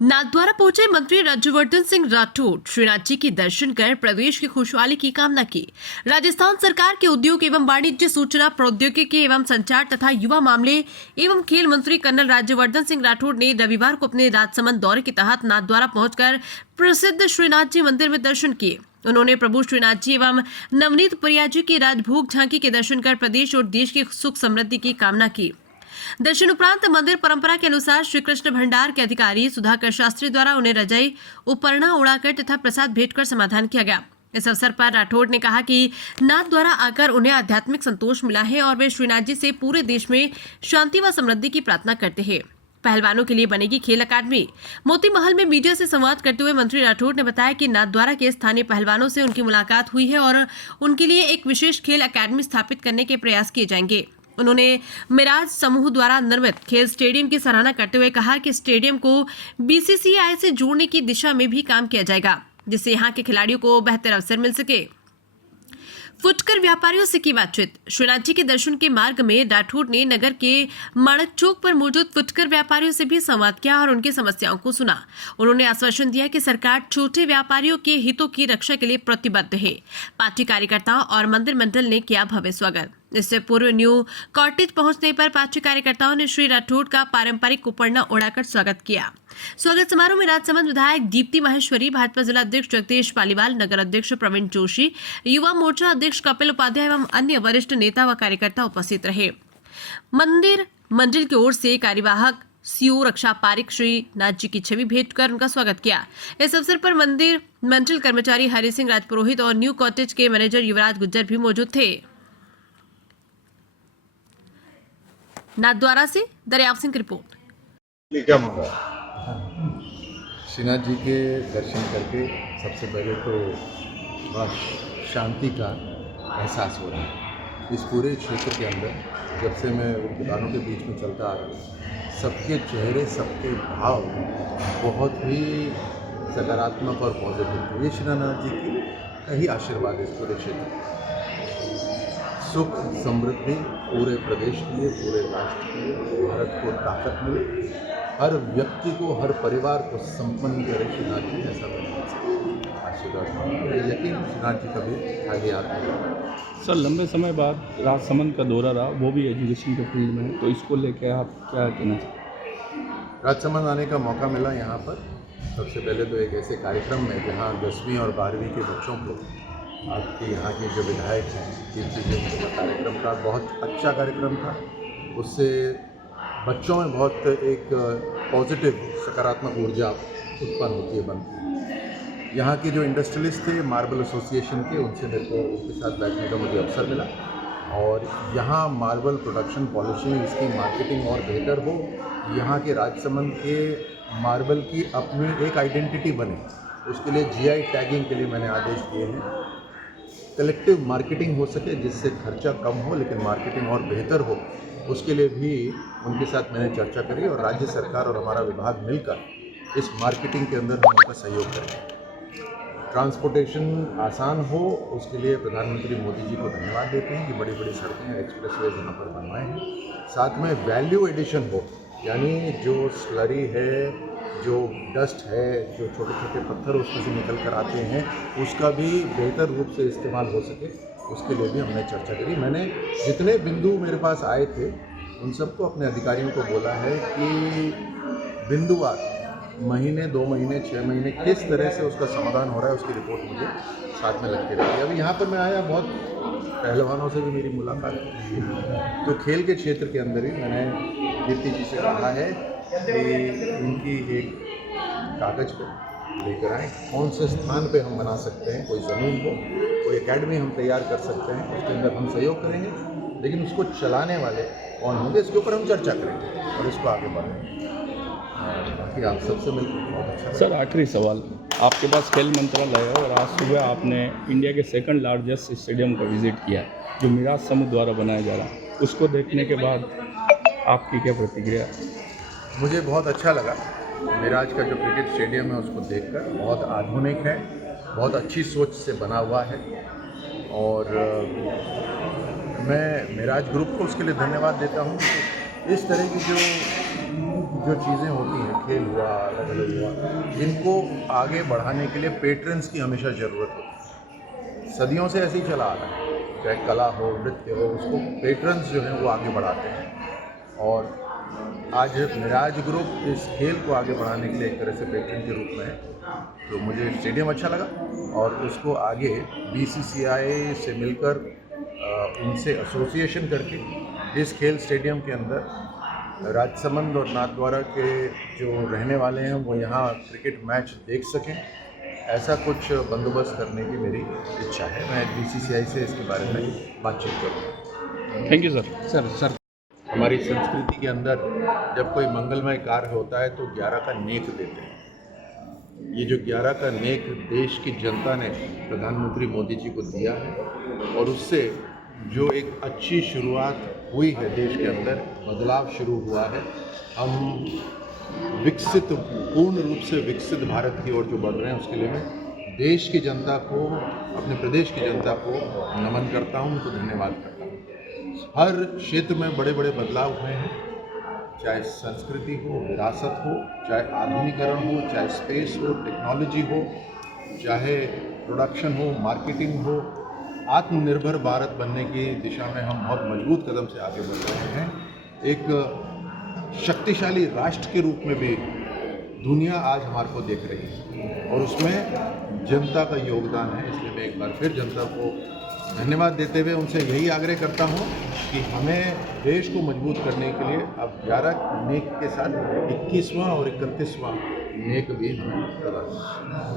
नाथद्वारा पहुंचे मंत्री राज्यवर्धन सिंह राठौड़ श्रीनाथ जी के दर्शन कर प्रदेश की खुशहाली की कामना की। राजस्थान सरकार के उद्योग एवं वाणिज्य, सूचना प्रौद्योगिकी एवं संचार तथा युवा मामले एवं खेल मंत्री कर्नल राज्यवर्धन सिंह राठौड़ ने रविवार को अपने राजसमंद दौरे के तहत नाथद्वारा पहुंचकर प्रसिद्ध श्रीनाथ जी मंदिर में दर्शन किए। उन्होंने प्रभु श्रीनाथ जी एवं नवनीत प्रिया जी की राजभोग झांकी के दर्शन कर प्रदेश और देश की सुख समृद्धि की कामना की। दर्शन उपरांत मंदिर परंपरा के अनुसार श्री कृष्ण भंडार के अधिकारी सुधाकर शास्त्री द्वारा उन्हें रजाई उपरना उड़ाकर तथा प्रसाद भेंटकर समाधान किया गया। इस अवसर पर राठौड़ ने कहा कि नाथ द्वारा आकर उन्हें आध्यात्मिक संतोष मिला है और वे श्रीनाथ जी से पूरे देश में शांति व समृद्धि की प्रार्थना करते हैं। पहलवानों के लिए बनेगी खेल अकादमी। मोती महल में मीडिया से संवाद करते हुए मंत्री राठौड़ ने बताया कि नाथद्वारा के स्थानीय पहलवानों से उनकी मुलाकात हुई है और उनके लिए एक विशेष खेल अकादमी स्थापित करने के प्रयास किए जाएंगे। उन्होंने मिराज समूह द्वारा निर्मित खेल स्टेडियम की सराहना करते हुए कहा कि स्टेडियम को बीसीसीआई से जोड़ने की दिशा में भी काम किया जाएगा, जिससे यहां के खिलाड़ियों को बेहतर अवसर मिल सके। फुटकर व्यापारियों से की बातचीत। श्रीनाथ जी के दर्शन के मार्ग में राठौड़ ने नगर के माणक चौक पर मौजूद फुटकर व्यापारियों से भी संवाद किया और उनकी समस्याओं को सुना। उन्होंने आश्वासन दिया कि सरकार छोटे व्यापारियों के हितों की रक्षा के लिए प्रतिबद्ध है। पार्टी कार्यकर्ताओं और मंदिर मंडल ने किया भव्य स्वागत। इससे पूर्व न्यू कॉटेज पहुंचने पर पार्टी कार्यकर्ताओं ने श्री राठौड़ का पारंपरिक उपरना उड़ाकर स्वागत किया। स्वागत समारोह में राजसमंद विधायक दीप्ति माहेश्वरी, भाजपा जिला अध्यक्ष जगदीश पालीवाल, नगर अध्यक्ष प्रवीण जोशी, युवा मोर्चा अध्यक्ष कपिल उपाध्याय एवं अन्य वरिष्ठ नेता व कार्यकर्ता उपस्थित रहे। मंदिर मंडल की ओर से कार्यवाहक सीओ रक्षा पारिक श्री नाथ जी की छवि भेंट कर उनका स्वागत किया। इस अवसर पर मंदिर मंडल कर्मचारी हरि सिंह राजपुरोहित और न्यू कॉटेज के मैनेजर युवराज गुज्जर भी मौजूद थे। नाथद्वारा से दरियाव सिंह की रिपोर्ट। क्या मांगा? श्रीनाथ जी के दर्शन करके सबसे पहले तो बहुत शांति का एहसास हो रहा है। इस पूरे क्षेत्र के अंदर जब से मैं उन दुकानों के बीच में चलता आ रहा हूँ, सबके चेहरे, सबके भाव बहुत ही सकारात्मक और पॉजिटिव थे। ये श्रीनाथ जी की का ही आशीर्वाद है इस पूरे क्षेत्र में। सुख समृद्धि पूरे प्रदेश के लिए, पूरे राष्ट्र के लिए, भारत को ताकत मिले, हर व्यक्ति को, हर परिवार को संपन्न करे श्रीनाथ जी, ऐसा आशीर्वाद। यकीन श्रीनाथ जी कभी आगे आते हैं। सर, लंबे समय बाद राजसमंद का दौरा रहा, वो भी एजुकेशन के फील्ड में, तो इसको लेकर आप क्या कहना चाहते? राजसमंद आने का मौका मिला यहाँ पर। सबसे पहले तो एक ऐसे कार्यक्रम में जहाँ 10वीं और 12वीं के बच्चों को आपके यहाँ के जो विधायक हैं, कीर्ति जी, उनका कार्यक्रम था, बहुत अच्छा कार्यक्रम था। उससे बच्चों में बहुत एक पॉजिटिव सकारात्मक ऊर्जा उत्पन्न होती है, बनती है। यहाँ के जो इंडस्ट्रियलिस्ट थे मार्बल एसोसिएशन के, उनसे मेरे को उनके साथ बैठने का मुझे अवसर मिला और यहाँ मार्बल प्रोडक्शन, पॉलिशिंग, इसकी मार्केटिंग और बेहतर हो, यहाँ के राजसमंद के मार्बल की अपनी एक आइडेंटिटी बने, उसके लिए जीआई टैगिंग के लिए मैंने आदेश दिए हैं। कलेक्टिव मार्केटिंग हो सके जिससे खर्चा कम हो लेकिन मार्केटिंग और बेहतर हो, उसके लिए भी उनके साथ मैंने चर्चा करी और राज्य सरकार और हमारा विभाग मिलकर इस मार्केटिंग के अंदर हम उनका सहयोग करेंगे। ट्रांसपोर्टेशन आसान हो, उसके लिए प्रधानमंत्री मोदी जी को धन्यवाद देते हैं कि बड़ी बड़ी सड़कें, एक्सप्रेसवेज यहाँ पर बनवाए हैं। साथ में वैल्यू एडिशन हो, यानी जो स्लरी है, जो डस्ट है, जो छोटे छोटे पत्थर उसमें से निकल कर आते हैं, उसका भी बेहतर रूप से इस्तेमाल हो सके, उसके लिए भी हमने चर्चा करी। मैंने जितने बिंदु मेरे पास आए थे उन सबको अपने अधिकारियों को बोला है कि बिंदुवार महीने, 2 महीने, 6 महीने किस तरह से उसका समाधान हो रहा है, उसकी रिपोर्ट मुझे साथ में लगती रही। अभी यहाँ पर मैं आया, बहुत पहलवानों से भी मेरी मुलाकात हुई, तो खेल के क्षेत्र के अंदर ही मैंने दीप्ति जी से कहा है कि उनकी एक कागज़ पर लेकर आएँ, कौन से स्थान पे हम बना सकते हैं, कोई ज़मीन हो, कोई एकेडमी हम तैयार कर सकते हैं, उसके अंदर हम सहयोग करेंगे, लेकिन उसको चलाने वाले कौन होंगे इसके ऊपर हम चर्चा करेंगे और इसको आगे बढ़ाएंगे। बाकी आप सबसे मिलकर बहुत अच्छा। सर, आखिरी सवाल, आपके पास खेल मंत्रालय है और आज सुबह आपने इंडिया के सेकंड लार्जेस्ट स्टेडियम का विजिट किया जो मिराज समूह द्वारा बनाया जा रहा है, उसको देखने के बाद आपकी क्या प्रतिक्रिया? मुझे बहुत अच्छा लगा। मिराज का जो क्रिकेट स्टेडियम है उसको देखकर, बहुत आधुनिक है, बहुत अच्छी सोच से बना हुआ है और मैं मिराज ग्रुप को उसके लिए धन्यवाद देता हूँ। इस तरह की जो चीज़ें होती हैं, खेल हुआ, अलग अलग हुआ, इनको आगे बढ़ाने के लिए पेट्रन्स की हमेशा ज़रूरत होती है। सदियों से ऐसे ही चला आ रहा है, चाहे कला हो, नृत्य हो, उसको पेट्रन्स जो हैं वो आगे बढ़ाते हैं। और आज मिराज ग्रुप इस खेल को आगे बढ़ाने के लिए एक तरह से पेट्रन के रूप में है। तो मुझे स्टेडियम अच्छा लगा और उसको आगे BCCI से मिलकर उनसे एसोसिएशन करके इस खेल स्टेडियम के अंदर राजसमंद और नाथद्वारा के जो रहने वाले हैं वो यहाँ क्रिकेट मैच देख सकें, ऐसा कुछ बंदोबस्त करने की मेरी इच्छा है। मैं BCCI से इसके बारे में बातचीत करूँगा। Thank you sir. सर हमारी संस्कृति के अंदर जब कोई मंगलमय कार्य होता है तो 11 का नेक देते हैं। ये जो 11 का नेक देश की जनता ने प्रधानमंत्री मोदी जी को दिया है और उससे जो एक अच्छी शुरुआत हुई है, देश के अंदर बदलाव शुरू हुआ है। हम विकसित, पूर्ण रूप से विकसित भारत की ओर जो बढ़ रहे हैं, उसके लिए मैं देश की जनता को, अपने प्रदेश की जनता को नमन करता हूँ, उनको धन्यवाद करता हूँ। हर क्षेत्र में बड़े बड़े बदलाव हुए हैं, चाहे संस्कृति हो, विरासत हो, चाहे आधुनिकीकरण हो, चाहे स्पेस हो, टेक्नोलॉजी हो, चाहे प्रोडक्शन हो, मार्केटिंग हो। आत्मनिर्भर भारत बनने की दिशा में हम बहुत मजबूत कदम से आगे बढ़ रहे हैं। एक शक्तिशाली राष्ट्र के रूप में भी दुनिया आज हमारे को देख रही है और उसमें जनता का योगदान है। इसलिए मैं एक बार फिर जनता को धन्यवाद देते हुए उनसे यही आग्रह करता हूँ कि हमें देश को मजबूत करने के लिए अब 11 नेक के साथ 21वां और 31वां नेक भी हमें प्रदान